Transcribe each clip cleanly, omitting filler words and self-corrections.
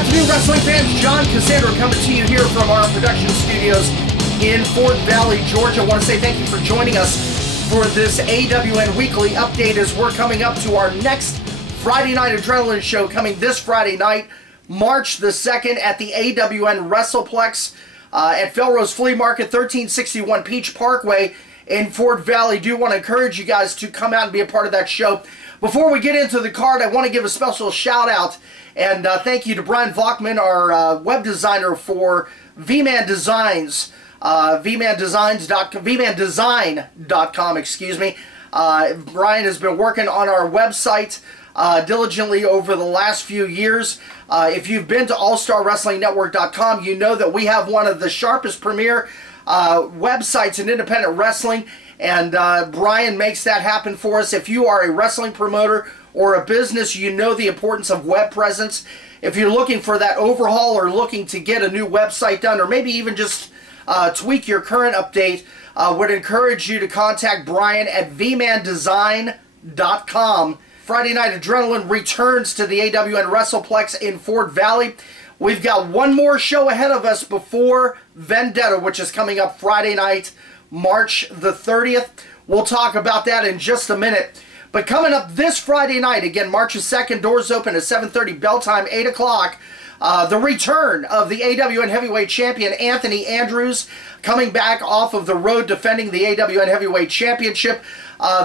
afternoon, wrestling fans. John Cassandra coming to you here from our production studios in Fort Valley, Georgia. I want to say thank you for joining us for this AWN Weekly Update as we're coming up to our next Friday Night Adrenaline show coming this Friday night, March the 2nd at the AWN WrestlePlex at Felrose Flea Market, 1361 Peach Parkway in Fort Valley. Do want to encourage you guys to come out and be a part of that show. Before we get into the card, I want to give a special shout out and thank you to Brian Vlockman, our web designer for V-Man Designs, VManDesign.com, excuse me. Brian has been working on our website diligently over the last few years. If you've been to AllStarWrestlingNetwork.com, you know that we have one of the sharpest premier websites in independent wrestling, and Brian makes that happen for us. If you are a wrestling promoter or a business, you know the importance of web presence. If you're looking for that overhaul or looking to get a new website done, or maybe even just tweak your current update, would encourage you to contact Brian at VManDesign.com. Friday Night Adrenaline returns to the AWN WrestlePlex in Fort Valley. We've got one more show ahead of us before Vendetta, which is coming up Friday night, March the 30th. We'll talk about that in just a minute. But coming up this Friday night, again, March the 2nd, doors open at 7:30, bell time, 8 o'clock. The return of the AWN Heavyweight Champion, Anthony Andrews, coming back off of the road defending the AWN Heavyweight Championship.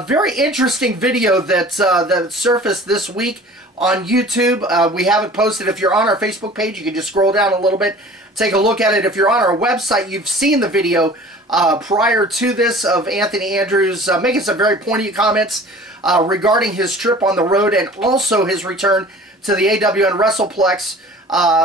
Very interesting video that surfaced this week on YouTube. We have it posted. If you're on our Facebook page, you can just scroll down a little bit, take a look at it. If you're on our website, you've seen the video prior to this of Anthony Andrews making some very poignant comments regarding his trip on the road and also his return to the AWN WrestlePlex,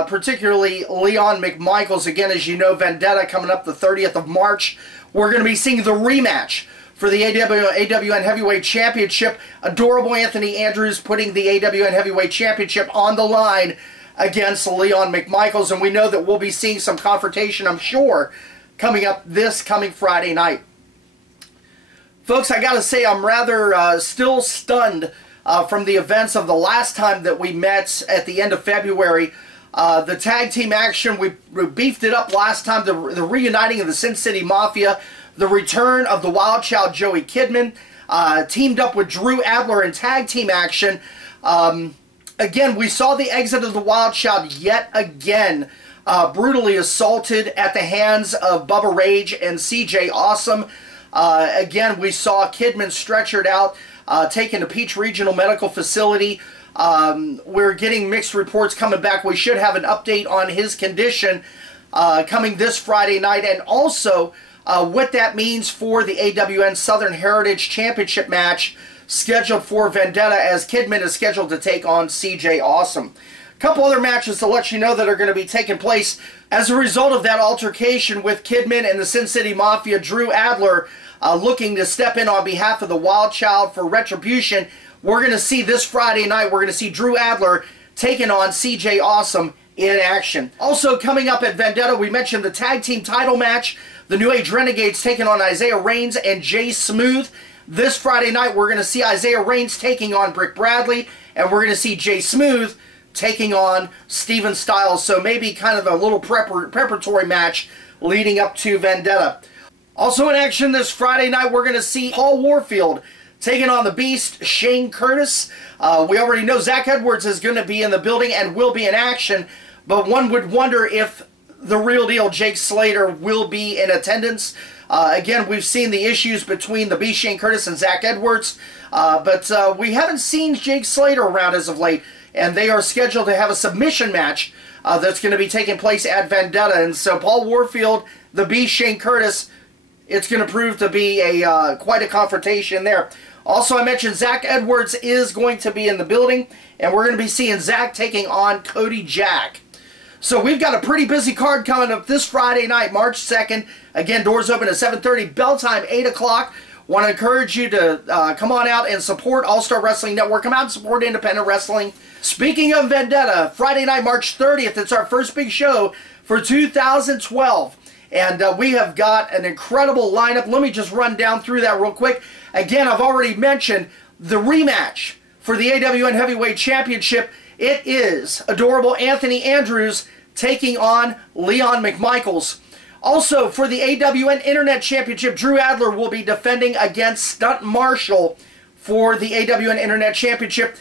particularly Leon McMichaels. Again, as you know, Vendetta coming up the 30th of March. We're going to be seeing the rematch for the AWN Heavyweight Championship. Adorable Anthony Andrews putting the AWN Heavyweight Championship on the line against Leon McMichaels, and we know that we'll be seeing some confrontation, I'm sure, coming up this coming Friday night. Folks, I gotta say, I'm rather still stunned from the events of the last time that we met at the end of February. The tag team action, we beefed it up last time, the reuniting of the Sin City Mafia, the return of the Wild Child Joey Kidman, teamed up with Drew Adler in tag team action. Again, we saw the exit of the Wild Child yet again, brutally assaulted at the hands of Bubba Rage and CJ Awesome. Again, we saw Kidman stretchered out, taken to Peach Regional Medical Facility. We're getting mixed reports coming back. We should have an update on his condition coming this Friday night, and also what that means for the AWN Southern Heritage Championship match scheduled for Vendetta, as Kidman is scheduled to take on CJ Awesome. A couple other matches to let you know that are going to be taking place as a result of that altercation with Kidman and the Sin City Mafia. Drew Adler looking to step in on behalf of the Wild Child for retribution. We're going to see this Friday night, we're going to see Drew Adler taking on CJ Awesome in action. Also coming up at Vendetta, we mentioned the tag team title match. The New Age Renegades taking on Isaiah Reigns and Jay Smooth. This Friday night, we're going to see Isaiah Reigns taking on Brick Bradley, and we're going to see Jay Smooth taking on Steven Styles. So maybe kind of a little preparatory match leading up to Vendetta. Also in action this Friday night, we're going to see Paul Warfield taking on the Beast, Shane Curtis. We already know Zach Edwards is going to be in the building and will be in action, but one would wonder if the real deal Jake Slater will be in attendance. Again, we've seen the issues between the Beast, Shane Curtis, and Zach Edwards, but we haven't seen Jake Slater around as of late, and they are scheduled to have a submission match that's going to be taking place at Vendetta. And so Paul Warfield, the Beast, Shane Curtis, it's going to prove to be a quite a confrontation there. Also, I mentioned Zach Edwards is going to be in the building, and we're going to be seeing Zach taking on Cody Jack. So we've got a pretty busy card coming up this Friday night, March 2nd. Again, doors open at 7:30, bell time 8 o'clock. Want to encourage you to come on out and support All-Star Wrestling Network. Come out and support independent wrestling. Speaking of Vendetta, Friday night, March 30th, it's our first big show for 2012. And we have got an incredible lineup. Let me just run down through that real quick. Again, I've already mentioned the rematch for the AWN Heavyweight Championship It is adorable Anthony Andrews taking on Leon McMichaels. Also, for the AWN Internet Championship, Drew Adler will be defending against Stunt Marshall for the AWN Internet Championship.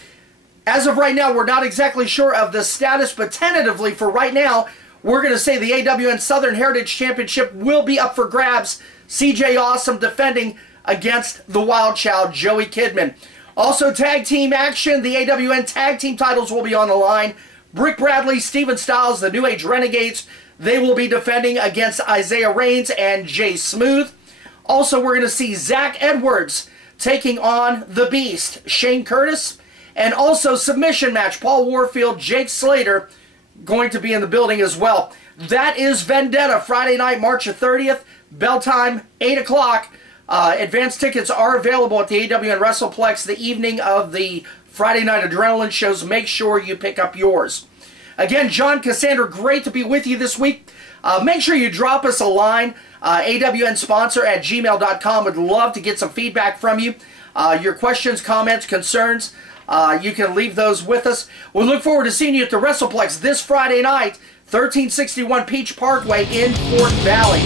As of right now, we're not exactly sure of the status, but tentatively for right now, we're going to say the AWN Southern Heritage Championship will be up for grabs. CJ Awesome defending against the Wild Child, Joey Kidman. Also, tag team action. The AWN tag team titles will be on the line. Brick Bradley, Steven Styles, the New Age Renegades, they will be defending against Isaiah Reigns and Jay Smooth. Also, we're going to see Zach Edwards taking on the Beast, Shane Curtis. And also, submission match, Paul Warfield, Jake Slater, going to be in the building as well. That is Vendetta, Friday night, March 30th. Bell time, 8 o'clock. Advanced tickets are available at the AWN WrestlePlex the evening of the Friday Night Adrenaline shows. Make sure you pick up yours. Again, John Cassandra, great to be with you this week. Make sure you drop us a line, awnsponsor@gmail.com. Would love to get some feedback from you. Your questions, comments, concerns, you can leave those with us. We look forward to seeing you at the WrestlePlex this Friday night, 1361 Peach Parkway in Fort Valley.